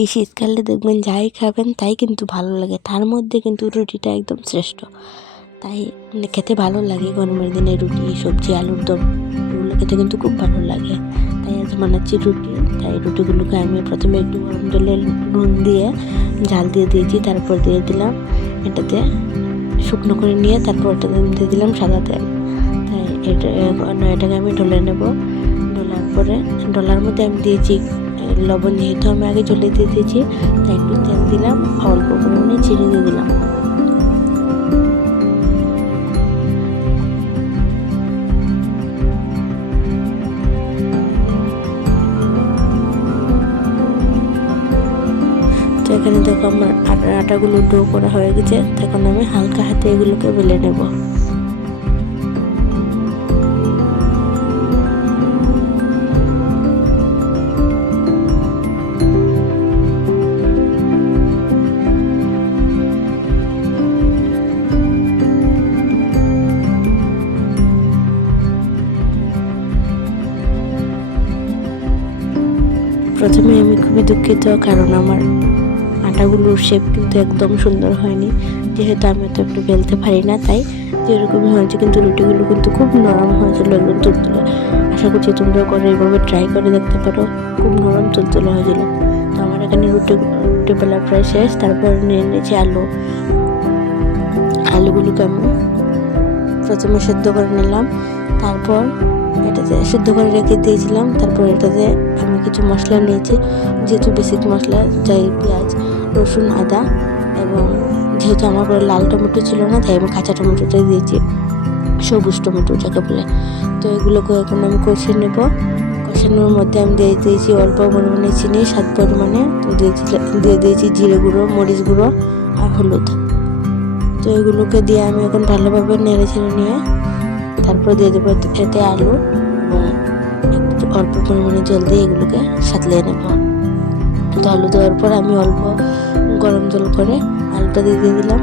এই শীতকালে দেখবেন যাই খাবেন তাই কিন্তু ভালো লাগে, তার মধ্যে কিন্তু রুটিটা একদম শ্রেষ্ঠ। তাই খেতে ভালো লাগে, গরমের দিনে রুটি, সবজি, আলুর দম এগুলো খেতে কিন্তু খুব ভালো লাগে। তাই আজ বানাচ্ছি রুটি। তাই রুটিগুলোকে আমি প্রথমে একটু গরম জলে নুন দিয়ে ঝাল দিয়ে দিয়েছি, তারপর দিয়ে দিলাম এটাতে শুকনো করে নিয়ে তারপর এটাতে দিয়ে দিলাম সাদা তেল। তাই এটাকে আমি ঢলে নেব। ঢোলার পরে ডলার মধ্যে আমি দিয়েছি লবণ, যেহেতু আমি আগে জলে দিয়ে দিয়েছি তাই একটু তেল দিলাম, অল্প পরিমাণে চিনি দিয়ে দিলাম। তো এখানে দেখো আমার আটাগুলো ডো করা হয়ে গেছে। তখন আমি হালকা হাতে এগুলোকে বেলে নেব। প্রথমে আমি খুবই দুঃখিত, কারণ আমার আটাগুলোর শেপ কিন্তু একদম সুন্দর হয়নি, যেহেতু আমি তো একটু বেলতে পারি না, তাই যেরকমই হয়েছে। কিন্তু রুটিগুলো কিন্তু খুব নরম হয়েছিল, একদম তুলতুলে। আশা করছি তোমরা করে এইভাবে ট্রাই করে দেখতে পারো, খুব নরম তুলতুলে হয়েছিল। তো আমার এখানে রুটি বেলা প্রায় শেষ। তারপর নিয়ে নিয়েছি আলুগুলোকে আমি প্রথমে সেদ্ধ করে নিলাম, তারপর এটাতে সেদ্ধ করে রেখে দিয়েছিলাম। তারপর এটাতে আমি কিছু মশলা নিয়েছি, যেহেতু বেসিক মশলা, যাই পেঁয়াজ, রসুন, আদা, এবং যেহেতু আমার ঘরে লাল টমেটো ছিল না তাই আমি কাঁচা টমেটোটাই দিয়েছি, সবুজ টমেটো যাকে বলে। তো এগুলোকে এখন আমি কষিয়ে নেব। কষানোর মধ্যে আমি দিয়ে দিয়েছি অল্প পরিমাণে চিনি, স্বাদ পরিমাণে। তো দিয়ে দিয়েছি জিরে গুঁড়ো, মরিচ গুঁড়ো আর হলুদ। তো এগুলোকে দিয়ে আমি এখন ভালোভাবে নেড়ে ছেড়ে নিয়ে তারপর দিয়ে দেবো এতে আলু এবং একটু অল্প পরিমাণে জল দিয়ে এগুলোকে সাঁতলিয়ে নেব। তো আলু দেওয়ার পর আমি অল্প গরম জল করে আলুটা দিয়ে দিলাম।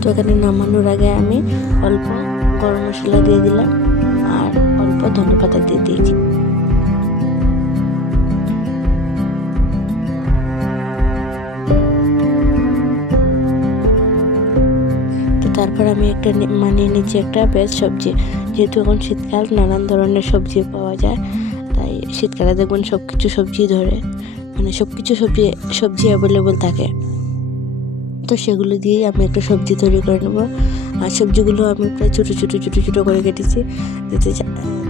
তো এখানে নামানোর আগে আমি অল্প গরম মশলা দিয়ে দিলাম আর অল্প ধনেপাতা দিয়ে দিয়েছি। তো তারপর আমি একটা মানিয়ে নিচ্ছি একটা ভেজ সবজি, যেহেতু এখন শীতকাল নানান ধরনের সবজি পাওয়া যায়, তাই শীতকালে দেখবেন সব কিছু সবজি ধরে, মানে সব কিছু সবজি অ্যাভেলেবল থাকে। তো সেগুলো দিয়েই আমি একটা সবজি তৈরি করে নেব। আর সবজিগুলো আমি প্রায় ছোটো ছোটো করে কেটেছি, যাতে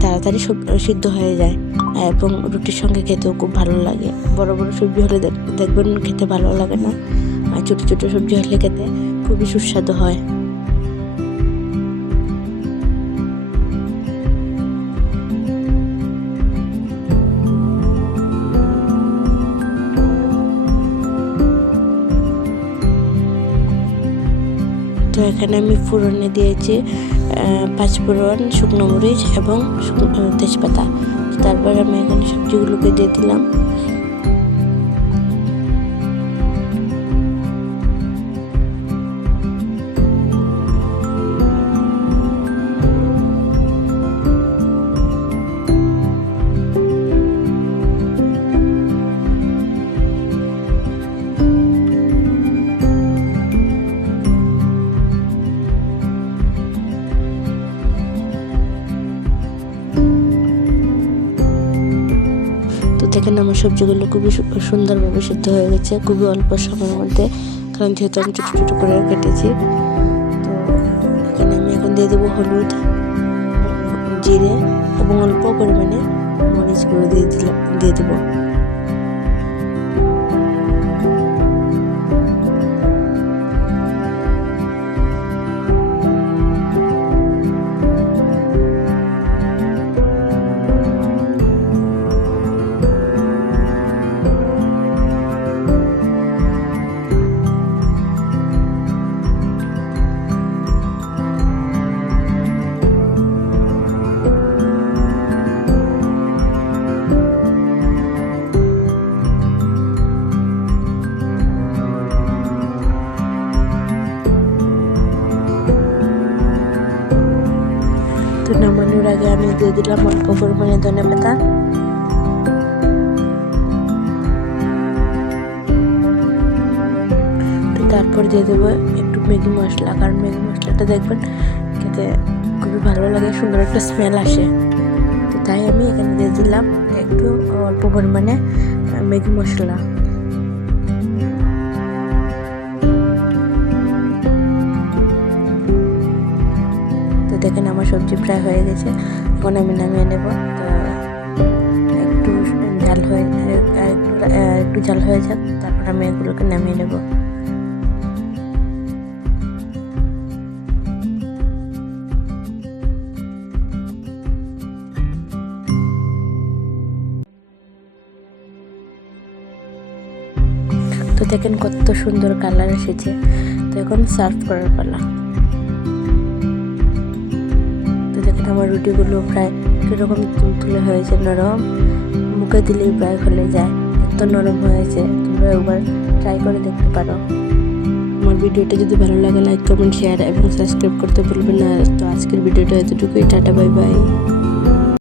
তাড়াতাড়ি সিদ্ধ হয়ে যায় এবং রুটির সঙ্গে খেতেও খুব ভালো লাগে। বড় বড় সবজি হলে দেখবেন খেতে ভালো লাগে না, আর ছোটো ছোটো সবজি হলে খেতে খুবই সুস্বাদু হয়। তো এখানে আমি ফোড়নে দিয়েছি 5 ফোড়ন, শুকনো মরিচ এবং তেজপাতা। তারপর আমি এখানে সবজিগুলোকে দিয়ে দিলাম। এখানে আমার সবজিগুলো খুবই সুন্দরভাবে সিদ্ধ হয়ে গেছে, খুবই অল্প সময়ের মধ্যে, কারণ যেহেতু আমি ছোটো ছোটো করে কেটেছি। তো এখানে আমি এখন দিয়ে দেবো হলুদ, জিরে এবং অল্প পরিমাণে মরিচ গুঁড়ো দিয়ে দেবো। আগে আমি দিয়ে দিলাম অল্প পরিমাণে ধনেপাতা। তো তারপর দিয়ে দেবো একটু ম্যাগি মশলা, কারণ ম্যাগি মশলাটা দেখবেন খেতে খুবই ভালো লাগে, সুন্দর একটা স্মেল আসে। তো তাই আমি এখানে দিয়ে দিলাম একটু অল্প পরিমাণে ম্যাগি মশলা। তো দেখেন আমার সবজি প্রায় হয়ে গেছে, এখন আমি নামিয়ে নেব। তো একটু জাল হয়ে যাক, তারপর আমি এগুলোকে নামিয়ে নেব। তো দেখেন কত সুন্দর কালার এসেছে। তো এখন সার্ভ করার পালা। তো দেখেন আমার রুটিগুলো প্রায় কীরকম তুলতুলে হয়েছে, নরম, মুখে দিলেই প্রায় গলে যায়, এত নরম হয়েছে। তোমরা একবার ট্রাই করে দেখতে পারো। আমার ভিডিওটা যদি ভালো লাগে লাইক, কমেন্ট, শেয়ার এবং সাবস্ক্রাইব করতে ভুলবেন না। তো আজকের ভিডিওটা এতটুকুই, টাটা, বাই বাই।